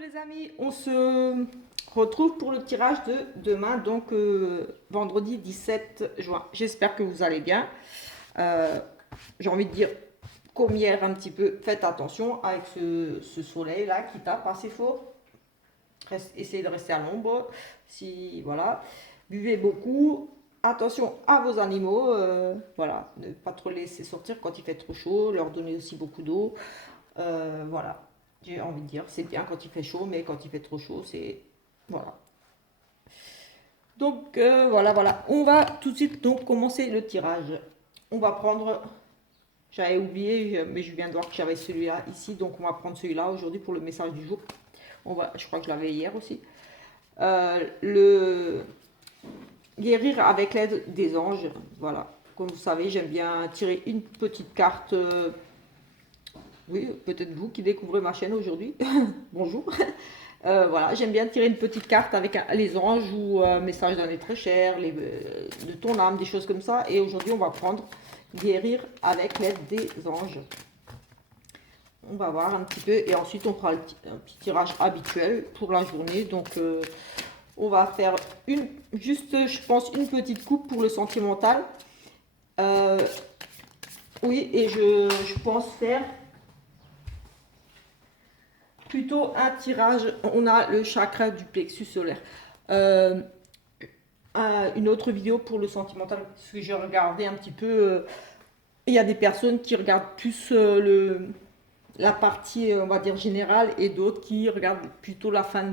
Les amis, on se retrouve pour le tirage de demain, donc vendredi 17 juin. J'espère que vous allez bien. Euh, j'ai envie de dire, comme hier un petit peu, faites attention avec ce soleil là qui tape assez fort. Essayez de rester à l'ombre. Si voilà, buvez beaucoup. Attention à vos animaux, voilà, ne pas trop les laisser sortir quand il fait trop chaud, leur donner aussi beaucoup d'eau. Voilà, j'ai envie de dire, c'est bien quand il fait chaud, mais quand il fait trop chaud, c'est... Voilà. Donc voilà. On va tout de suite donc commencer le tirage. On va prendre... J'avais oublié, mais je viens de voir que j'avais celui-là ici, donc on va prendre celui-là aujourd'hui pour le message du jour. Je crois que je l'avais hier aussi. Le guérir avec l'aide des anges, voilà. Comme vous savez, j'aime bien tirer une petite carte. Oui, peut-être vous qui découvrez ma chaîne aujourd'hui. Bonjour. Voilà, j'aime bien tirer une petite carte avec les anges ou message d'un être cher, de ton âme, des choses comme ça. Et aujourd'hui, on va prendre guérir avec l'aide des anges. On va voir un petit peu et ensuite on fera un petit tirage habituel pour la journée. Donc, on va faire juste, je pense, une petite coupe pour le sentimental. Oui, et je pense faire plutôt un tirage. On a le chakra du plexus solaire. Euh, une autre vidéo pour le sentimental, parce que j'ai regardé un petit peu. Il y a des personnes qui regardent plus la partie, on va dire, générale, et d'autres qui regardent plutôt la fin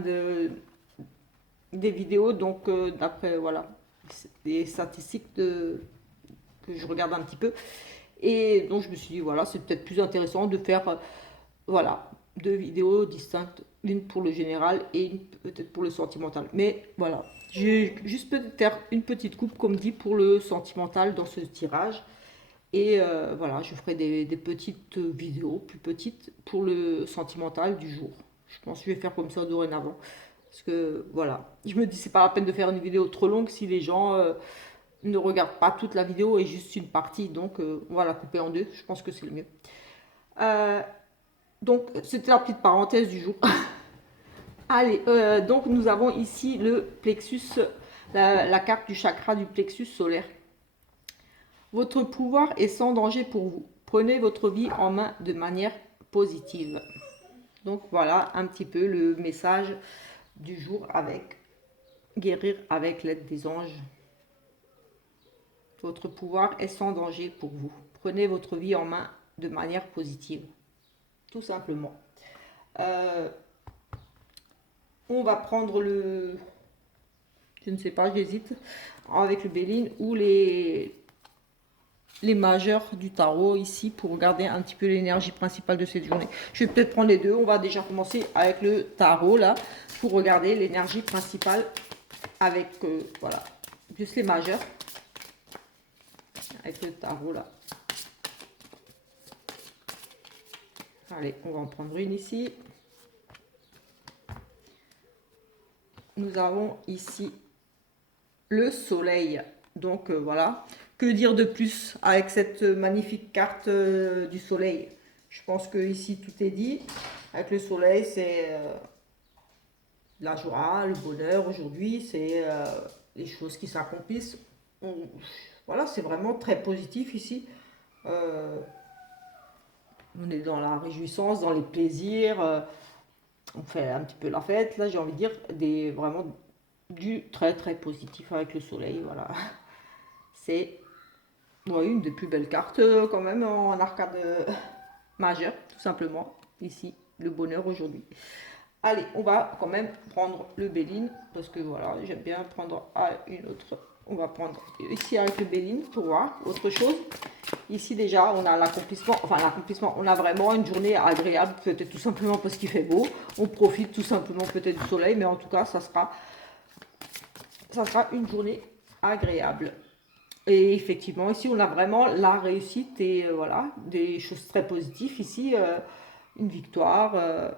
des vidéos. Donc, d'après, voilà, des statistiques que je regarde un petit peu. Et donc, je me suis dit, voilà, c'est peut-être plus intéressant de faire, voilà, deux vidéos distinctes, l'une pour le général et une peut-être pour le sentimental. Mais voilà, j'ai juste peut-être faire une petite coupe, comme dit, pour le sentimental dans ce tirage. Et voilà, je ferai des petites vidéos plus petites pour le sentimental du jour. Je pense que je vais faire comme ça dorénavant. Parce que voilà, je me dis c'est pas la peine de faire une vidéo trop longue si les gens ne regardent pas toute la vidéo et juste une partie. Donc on va la couper en deux, je pense que c'est le mieux. Euh, donc c'était la petite parenthèse du jour. Allez, donc nous avons ici le plexus, la carte du chakra du plexus solaire. Votre pouvoir est sans danger pour vous. Prenez votre vie en main de manière positive. Donc voilà un petit peu le message du jour avec guérir avec l'aide des anges. Votre pouvoir est sans danger pour vous. Prenez votre vie en main de manière positive. Tout simplement. Euh, on va prendre le... Je ne sais pas, j'hésite. Avec le Béline ou les majeurs du tarot ici pour regarder un petit peu l'énergie principale de cette journée. Je vais peut-être prendre les deux. On va déjà commencer avec le tarot là pour regarder l'énergie principale avec voilà, juste les majeurs avec le tarot là. Allez, on va en prendre une ici. Nous avons ici le soleil. Donc voilà. Que dire de plus avec cette magnifique carte du soleil? Je pense que ici tout est dit. Avec le soleil, c'est la joie, le bonheur aujourd'hui, c'est les choses qui s'accomplissent. Voilà, c'est vraiment très positif ici. Euh, on est dans la réjouissance, dans les plaisirs. On fait un petit peu la fête. Là, j'ai envie de dire vraiment du très très positif avec le soleil. Voilà, c'est une des plus belles cartes quand même en arcade majeure, tout simplement. Ici, le bonheur aujourd'hui. Allez, on va quand même prendre le Béline, parce que voilà, j'aime bien prendre une autre. On va prendre ici avec le Béline pour voir autre chose. Ici déjà, on a l'accomplissement, on a vraiment une journée agréable, peut-être tout simplement parce qu'il fait beau. On profite tout simplement peut-être du soleil, mais en tout cas, ça sera une journée agréable. Et effectivement, ici, on a vraiment la réussite et voilà, des choses très positives. Ici, une victoire.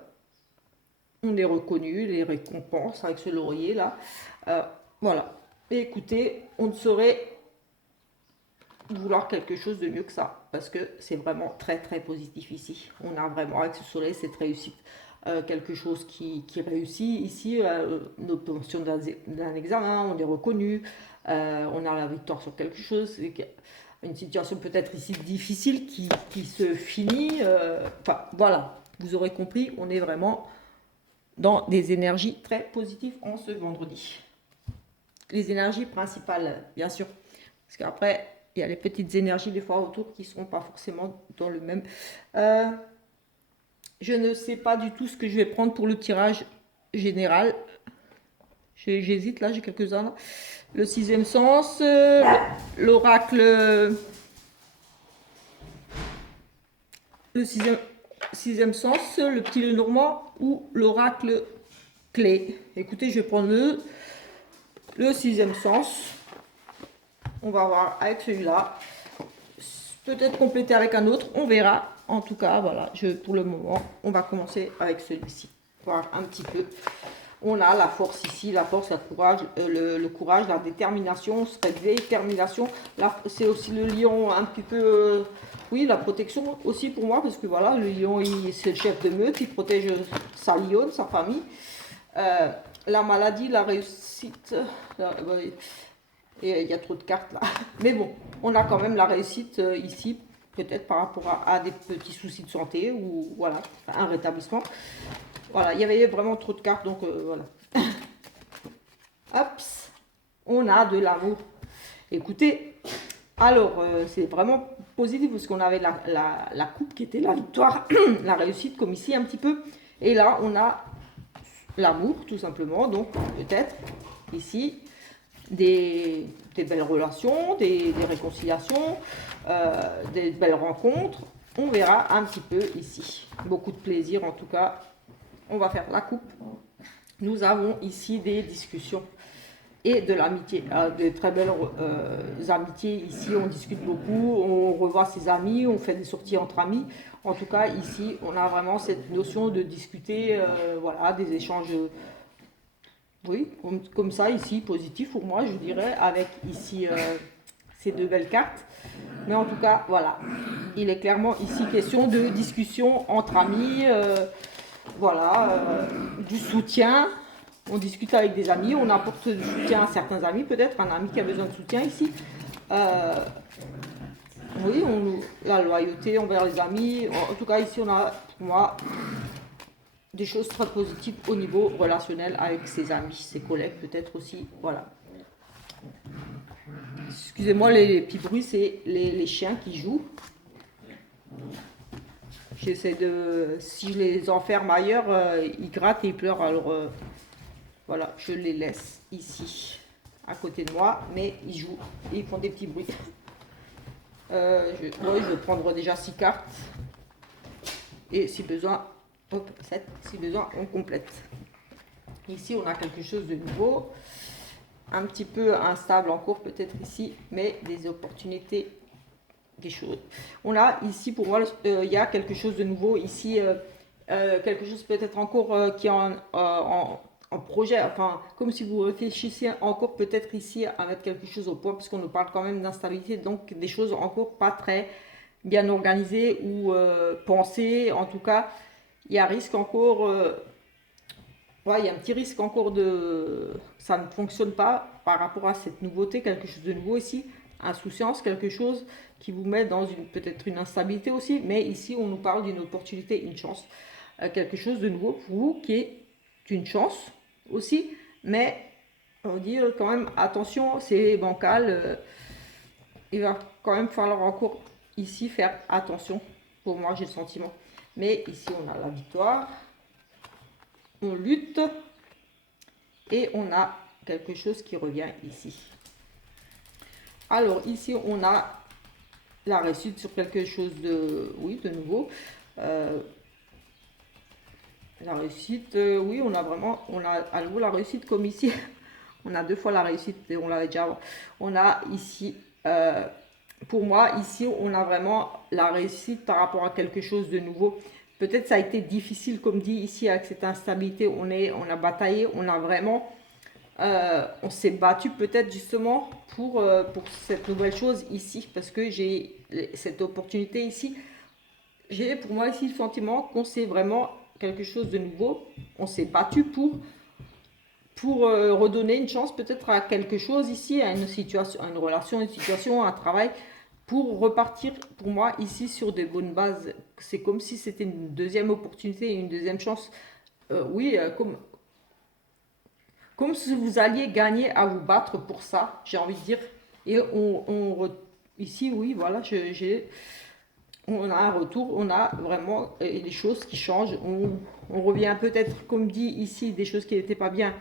On est reconnu, les récompenses avec ce laurier là. Euh, voilà. Et écoutez, on ne saurait vouloir quelque chose de mieux que ça, parce que c'est vraiment très très positif ici. On a vraiment avec ce soleil cette réussite. quelque chose qui réussit. Ici, l'obtention d'un examen, on est reconnu, on a la victoire sur quelque chose. C'est une situation peut-être ici difficile qui se finit. Enfin, voilà, vous aurez compris, on est vraiment dans des énergies très positives en ce vendredi. Les énergies principales, bien sûr. Parce qu'après, il y a les petites énergies des fois autour qui ne seront pas forcément dans le même. Je ne sais pas du tout ce que je vais prendre pour le tirage général. J'hésite là, j'ai quelques-uns. Le sixième sens, l'oracle. Le sixième sens, le petit Lenormand ou l'oracle clé. Écoutez, je vais prendre le sixième sens. On va voir avec celui-là. Peut-être compléter avec un autre, on verra. En tout cas, voilà, pour le moment, on va commencer avec celui-ci. Voir un petit peu. On a la force ici, la force, le courage, la détermination, cette détermination. Là, c'est aussi le lion un petit peu, oui, la protection aussi pour moi, parce que voilà, le lion, c'est le chef de meute, il protège sa lionne, sa famille. La maladie, la réussite, et il y a trop de cartes là. Mais bon, on a quand même la réussite ici, peut-être par rapport à des petits soucis de santé ou voilà, un rétablissement. Voilà, il y avait vraiment trop de cartes, donc voilà. Hop, on a de l'amour. Écoutez, alors c'est vraiment positif parce qu'on avait la coupe qui était la victoire, la réussite comme ici un petit peu. Et là, on a l'amour tout simplement, donc peut-être ici des belles relations, des réconciliations, des belles rencontres. On verra un petit peu ici. Beaucoup de plaisir en tout cas. On va faire la coupe. Nous avons ici des discussions et de l'amitié. De très belles amitiés. Ici, on discute beaucoup, on revoit ses amis, on fait des sorties entre amis. En tout cas, ici, on a vraiment cette notion de discuter, voilà, des échanges. Oui, comme ça, ici, positif pour moi, je dirais, avec ici ces deux belles cartes. Mais en tout cas, voilà, il est clairement ici question de discussion entre amis, voilà, du soutien. On discute avec des amis, on apporte du soutien à certains amis, peut-être un ami qui a besoin de soutien ici. Oui, la loyauté envers les amis. En tout cas, ici, on a, pour moi, des choses très positives au niveau relationnel avec ses amis, ses collègues peut-être aussi, voilà. Excusez-moi les petits bruits, c'est les chiens qui jouent. J'essaie de, si je les enferme ailleurs, ils grattent et ils pleurent, alors voilà, je les laisse ici, à côté de moi, mais ils jouent et ils font des petits bruits. Je vais prendre déjà 6 cartes et si besoin, hop, 7, si besoin, on complète. Ici, on a quelque chose de nouveau, un petit peu instable en cours peut-être ici, mais des opportunités, des choses. On a ici, pour moi, il y a quelque chose de nouveau ici, quelque chose peut-être encore qui est en projet, enfin, comme si vous réfléchissiez encore peut-être ici à mettre quelque chose au point, parce qu'on nous parle quand même d'instabilité, donc des choses encore pas très bien organisées ou pensées. En tout cas, il y a risque encore, ouais, il y a un petit risque encore de ça ne fonctionne pas par rapport à cette nouveauté, quelque chose de nouveau ici, insouciance, quelque chose qui vous met dans peut-être une instabilité aussi, mais ici on nous parle d'une opportunité, une chance, quelque chose de nouveau pour vous qui est une chance aussi, mais on va dire quand même attention, c'est bancal, il va quand même falloir encore ici faire attention, pour moi j'ai le sentiment, mais ici on a la victoire, on lutte et on a quelque chose qui revient ici. Alors ici on a la réussite sur quelque chose de, oui, de nouveau. La réussite, oui, on a vraiment, on a à nouveau la réussite comme ici. On a 2 fois la réussite et on l'avait déjà. On a ici, pour moi, ici, on a vraiment la réussite par rapport à quelque chose de nouveau. Peut-être ça a été difficile, comme dit ici, avec cette instabilité. On a bataillé, on a vraiment, on s'est battu peut-être justement pour cette nouvelle chose ici, parce que j'ai cette opportunité ici. J'ai pour moi ici le sentiment qu'on s'est vraiment quelque chose de nouveau. On s'est battu pour redonner une chance peut-être à quelque chose ici, à une situation, à une relation, une situation, un travail, pour repartir pour moi ici sur des bonnes bases. C'est comme si c'était une deuxième opportunité, une deuxième chance. Oui, comme si vous alliez gagner à vous battre pour ça, j'ai envie de dire. Et ici, oui, voilà, on a un retour, on a vraiment les choses qui changent. On revient peut-être, comme dit ici, des choses qui n'étaient pas bien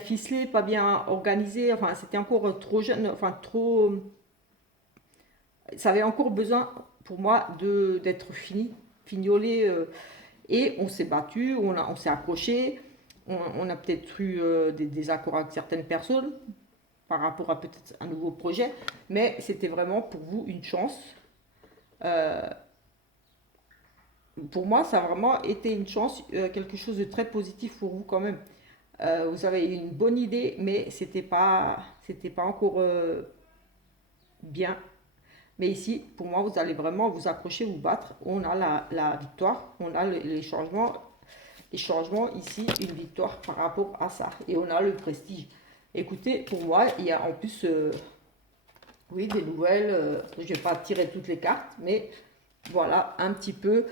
ficelées, pas bien organisées. Enfin, c'était encore trop jeune, enfin trop. Ça avait encore besoin pour moi d'être fignolé. Et on s'est battu, on s'est accroché. On a peut-être eu des désaccords avec certaines personnes par rapport à peut-être un nouveau projet, mais c'était vraiment pour vous une chance. Euh, pour moi, ça a vraiment été une chance, quelque chose de très positif pour vous quand même. Vous avez eu une bonne idée, mais c'était pas encore bien. Mais ici, pour moi, vous allez vraiment vous accrocher, vous battre. On a la victoire, on a les changements ici, une victoire par rapport à ça. Et on a le prestige. Écoutez, pour moi, il y a en plus, oui, des nouvelles. Je ne vais pas tirer toutes les cartes, mais voilà, un petit peu.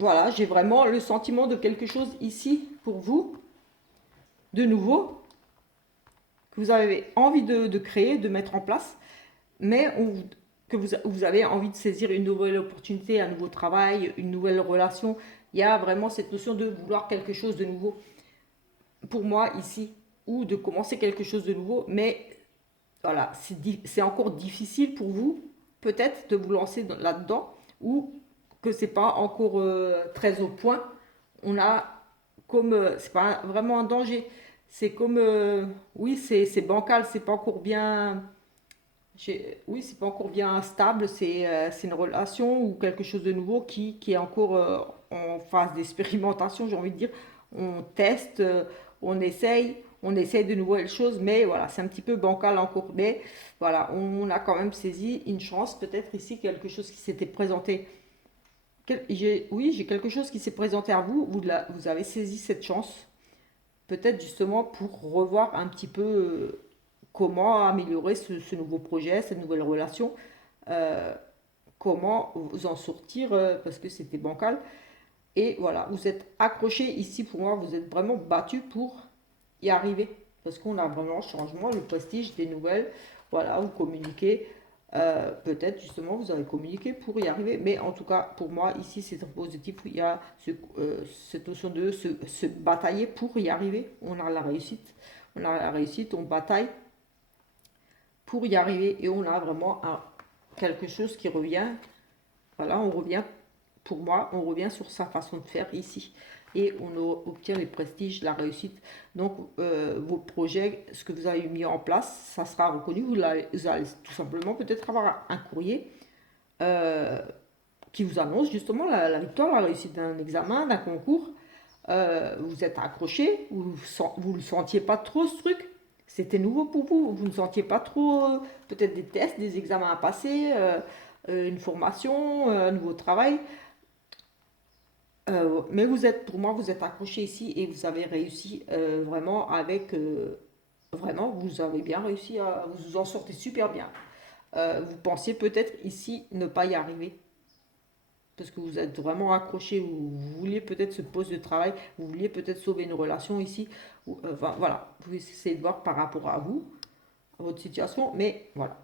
Voilà, j'ai vraiment le sentiment de quelque chose ici pour vous, de nouveau, que vous avez envie de créer, de mettre en place, mais que vous avez envie de saisir une nouvelle opportunité, un nouveau travail, une nouvelle relation. Il y a vraiment cette notion de vouloir quelque chose de nouveau pour moi ici, ou de commencer quelque chose de nouveau, mais voilà, c'est encore difficile pour vous, peut-être, de vous lancer là-dedans, ou que c'est pas encore très au point. On a comme, c'est pas vraiment un danger, c'est comme, oui, c'est bancal, c'est pas encore bien, oui, c'est pas encore bien stable, c'est une relation ou quelque chose de nouveau qui est encore en phase d'expérimentation, j'ai envie de dire. On teste, on essaye de nouvelles choses, mais voilà, c'est un petit peu bancal encore. Mais voilà, on a quand même saisi une chance, peut-être ici, quelque chose qui s'était présenté. Oui, j'ai quelque chose qui s'est présenté à vous, vous avez saisi cette chance, peut-être justement pour revoir un petit peu comment améliorer ce nouveau projet, cette nouvelle relation, euh, comment vous en sortir parce que c'était bancal. Et voilà, vous êtes accroché ici pour moi, vous êtes vraiment battu pour y arriver. Parce qu'on a vraiment le changement, le prestige, des nouvelles. Voilà, vous communiquez. Peut-être justement vous avez communiqué pour y arriver. Mais en tout cas, pour moi, ici, c'est très positif. Il y a cette notion de se batailler pour y arriver. On a la réussite. On a la réussite, on bataille pour y arriver. Et on a vraiment quelque chose qui revient. Voilà, on revient, pour moi, on revient sur sa façon de faire ici. Et on obtient les prestiges, la réussite. Donc, vos projets, ce que vous avez mis en place, ça sera reconnu. Vous allez tout simplement peut-être avoir un courrier euh, qui vous annonce justement la victoire, la réussite d'un examen, d'un concours. Vous êtes accroché, vous ne sentiez pas trop ce truc. C'était nouveau pour vous. Vous ne sentiez pas trop peut-être des tests, des examens à passer, une formation, un nouveau travail. Mais vous êtes, pour moi, vous êtes accroché ici et vous avez réussi vraiment avec, vraiment, vous avez bien réussi à vous en sortez super bien. Vous pensiez peut-être ici ne pas y arriver parce que vous êtes vraiment accroché, vous vouliez peut-être ce poste de travail, vous vouliez peut-être sauver une relation ici. Enfin, voilà, vous essayez de voir par rapport à vous, à votre situation, mais voilà.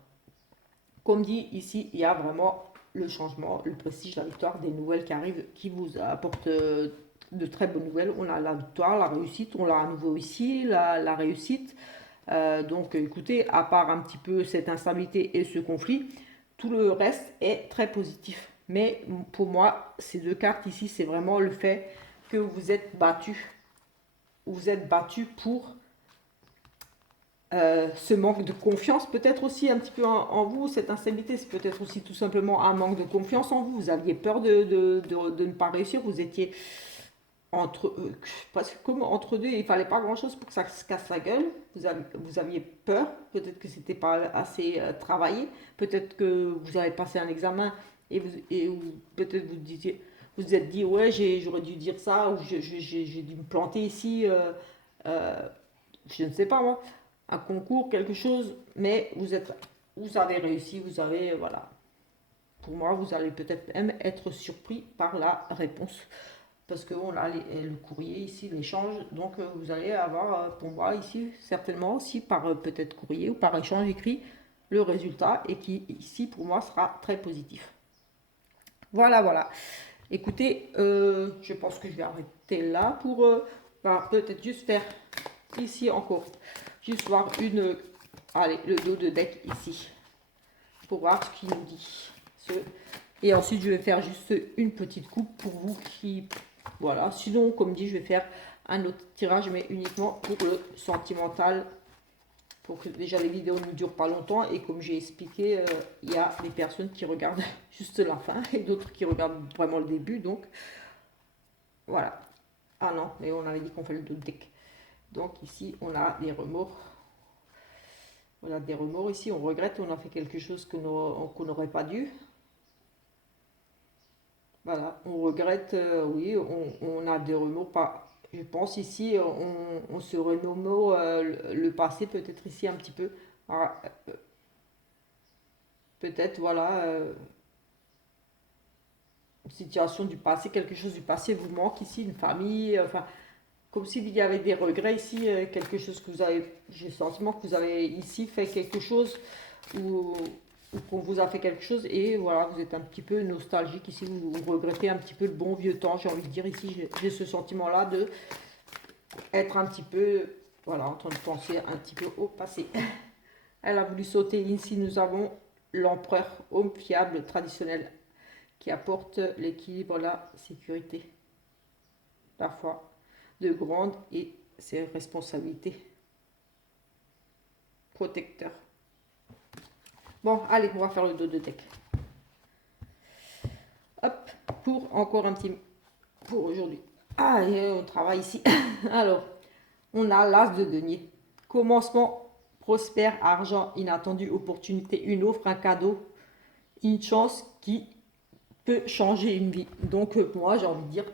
Comme dit ici, il y a vraiment le changement, le prestige, la victoire, des nouvelles qui arrivent, qui vous apportent de très bonnes nouvelles. On a la victoire, la réussite, on l'a à nouveau ici, la réussite. Donc écoutez, à part un petit peu cette instabilité et ce conflit, tout le reste est très positif. Mais pour moi, ces deux cartes ici, c'est vraiment le fait que vous êtes battu. Vous êtes battu pour ce manque de confiance, peut-être aussi un petit peu en vous, cette instabilité, c'est peut-être aussi tout simplement un manque de confiance en vous. Vous aviez peur de ne pas réussir, vous étiez presque comme entre deux, il fallait pas grand-chose pour que ça se casse la gueule. Vous aviez peur, peut-être que c'était pas assez travaillé, peut-être que vous avez passé un examen et peut-être vous disiez, vous vous êtes dit, ouais, j'aurais dû dire ça, ou j'ai dû me planter ici, euh, je ne sais pas moi, un concours, quelque chose, mais vous avez réussi, vous avez, voilà. Pour moi, vous allez peut-être même être surpris par la réponse. Parce qu'on a le courrier ici, l'échange. Donc, vous allez avoir, pour moi, ici, certainement aussi par peut-être courrier ou par échange écrit, le résultat et qui, ici, pour moi, sera très positif. Voilà, voilà. Écoutez, je pense que je vais arrêter là pour peut-être juste faire ici encore, juste voir allez, le dos de deck ici, pour voir ce qu'il nous dit. Et ensuite, je vais faire juste une petite coupe pour vous qui, voilà. Sinon, comme dit, je vais faire un autre tirage, mais uniquement pour le sentimental, pour que déjà les vidéos ne durent pas longtemps. Et comme j'ai expliqué, il y a des personnes qui regardent juste la fin et d'autres qui regardent vraiment le début. Donc, voilà. Ah non, mais on avait dit qu'on fait le dos de deck. Donc ici, on a des remords. On a des remords ici, on regrette, on a fait quelque chose qu'on n'aurait pas dû. Voilà, on regrette, oui, on a des remords. Pas, je pense ici, on se renomme le passé, peut-être ici un petit peu. Ah, peut-être, voilà, une situation du passé, quelque chose du passé vous manque ici, une famille, enfin, comme s'il y avait des regrets ici, quelque chose que vous avez, j'ai le sentiment que vous avez ici fait quelque chose ou, ou qu'on vous a fait quelque chose et voilà, vous êtes un petit peu nostalgique ici, vous regrettez un petit peu le bon vieux temps, j'ai envie de dire ici, j'ai ce sentiment-là de être un petit peu, voilà, en train de penser un petit peu au passé. Elle a voulu sauter, ici nous avons l'empereur, homme fiable, traditionnel, qui apporte l'équilibre, la sécurité, la foi, de grandes et ses responsabilités. Protecteur. Bon, allez, on va faire le dos de deck. Hop, pour encore un petit... pour aujourd'hui. Allez, on travaille ici. Alors, on a l'as de denier. Commencement, prospère, argent, inattendu, opportunité, une offre, un cadeau, une chance qui peut changer une vie. Donc, moi, j'ai envie de dire,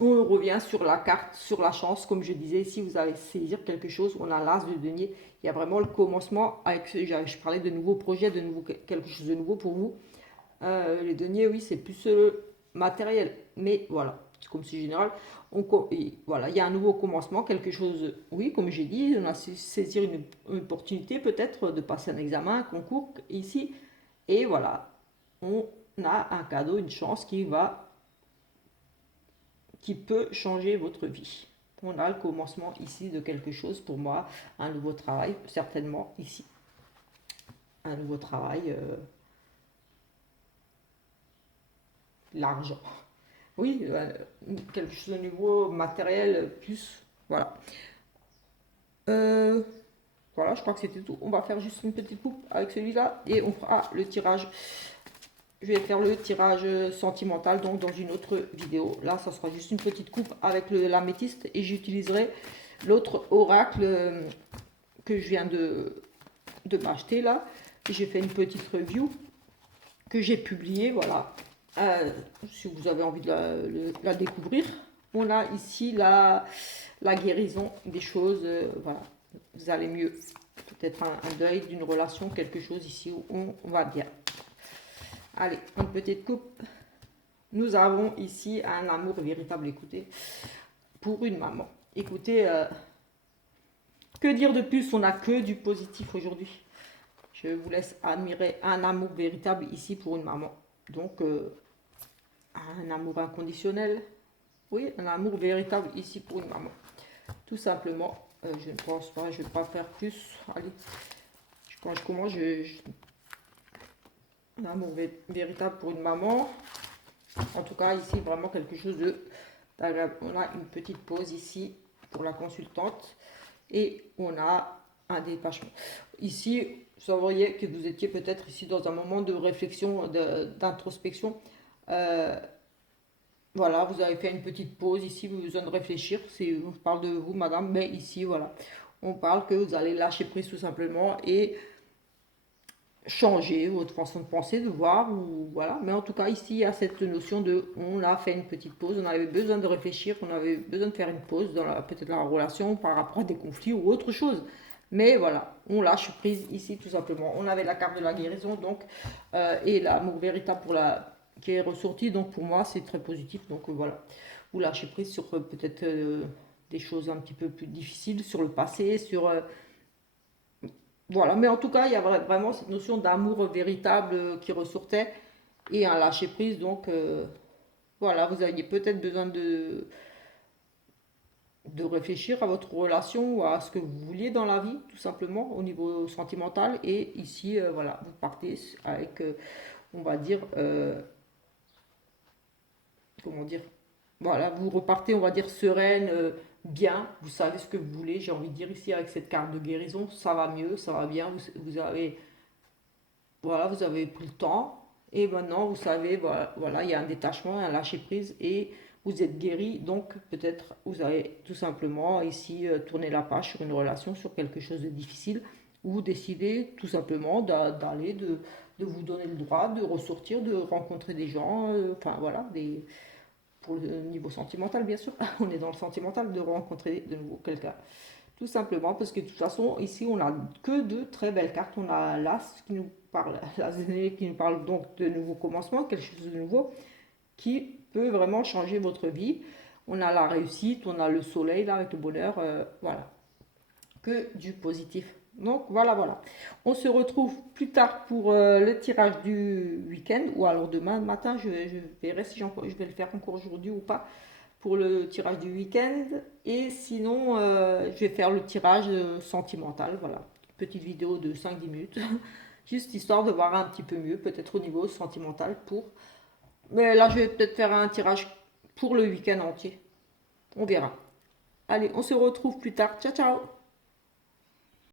on revient sur la carte, sur la chance, comme je disais, si vous allez saisir quelque chose, on a l'as de denier. Il y a vraiment le commencement avec, je parlais de nouveaux projets, de nouveaux, quelque chose de nouveau pour vous. Les deniers, oui, c'est plus matériel, mais voilà, c'est comme si général. Voilà, il y a un nouveau commencement, quelque chose, oui, comme j'ai dit, on a saisir une opportunité peut-être de passer un examen, un concours ici, et voilà, on a un cadeau, une chance qui peut changer votre vie. On a le commencement ici de quelque chose, pour moi, un nouveau travail, certainement ici. Un nouveau travail, l'argent. Oui, quelque chose de nouveau, matériel, plus, voilà. Voilà, je crois que c'était tout. On va faire juste une petite coupe avec celui-là et on fera le tirage. Je vais faire le tirage sentimental donc dans une autre vidéo. Là, ça sera juste une petite coupe avec l'améthyste et j'utiliserai l'autre oracle que je viens de m'acheter là. J'ai fait une petite review que j'ai publiée, voilà. Si vous avez envie de la découvrir. On a ici la guérison des choses, voilà. Vous allez mieux. Peut-être un deuil d'une relation, quelque chose ici où on va bien. Allez, une petite coupe. Nous avons ici un amour véritable, écoutez, pour une maman. Écoutez, que dire de plus? On n'a que du positif aujourd'hui. Je vous laisse admirer un amour véritable ici pour une maman. Donc, un amour inconditionnel. Oui, un amour véritable ici pour une maman. Tout simplement, je ne pense pas, je ne vais pas faire plus. Allez, quand je commence, un amour véritable pour une maman. En tout cas, ici, vraiment quelque chose de... On a une petite pause ici pour la consultante. Et on a un détachement. Ici, vous voyez que vous étiez peut-être ici dans un moment de réflexion, d'introspection. Voilà, vous avez fait une petite pause ici, vous avez besoin de réfléchir. On parle de vous, madame, mais ici, voilà. On parle que vous allez lâcher prise tout simplement et changer votre façon de penser, de voir, ou voilà. Mais en tout cas, ici, il y a cette notion de, on a fait une petite pause, on avait besoin de réfléchir, on avait besoin de faire une pause dans peut-être la relation par rapport à des conflits ou autre chose. Mais voilà, on lâche prise ici tout simplement. On avait la carte de la guérison donc et l'amour véritable qui est ressorti. Donc pour moi, c'est très positif. Donc voilà, vous lâchez prise sur peut-être des choses un petit peu plus difficiles, sur le passé, sur voilà, mais en tout cas, il y a vraiment cette notion d'amour véritable qui ressortait et un lâcher prise. Donc, voilà, vous aviez peut-être besoin de réfléchir à votre relation ou à ce que vous vouliez dans la vie, tout simplement, au niveau sentimental. Et ici, voilà, vous partez avec, on va dire, comment dire, voilà, vous repartez, on va dire, sereine, bien, vous savez ce que vous voulez, j'ai envie de dire ici avec cette carte de guérison, ça va mieux, ça va bien, vous avez voilà, vous avez pris le temps et maintenant vous savez, voilà, voilà, il y a un détachement, un lâcher prise et vous êtes guéri. Donc peut-être vous avez tout simplement ici tourné la page sur une relation, sur quelque chose de difficile ou décidé tout simplement d'aller, de vous donner le droit de ressortir, de rencontrer des gens, enfin voilà, pour le niveau sentimental bien sûr, on est dans le sentimental, de rencontrer de nouveau quelqu'un. Tout simplement parce que de toute façon, ici, on n'a que de très belles cartes. On a l'As qui nous parle, l'As qui nous parle donc de nouveaux commencements, quelque chose de nouveau qui peut vraiment changer votre vie. On a la réussite, on a le soleil là avec le bonheur, voilà, que du positif. Donc voilà, voilà. On se retrouve plus tard pour le tirage du week-end ou alors demain matin, je verrai si je vais le faire encore aujourd'hui ou pas pour le tirage du week-end. Et sinon, je vais faire le tirage sentimental. Voilà, petite vidéo de 5-10 minutes, juste histoire de voir un petit peu mieux, peut-être au niveau sentimental pour. Mais là, je vais peut-être faire un tirage pour le week-end entier. On verra. Allez, on se retrouve plus tard. Ciao, ciao!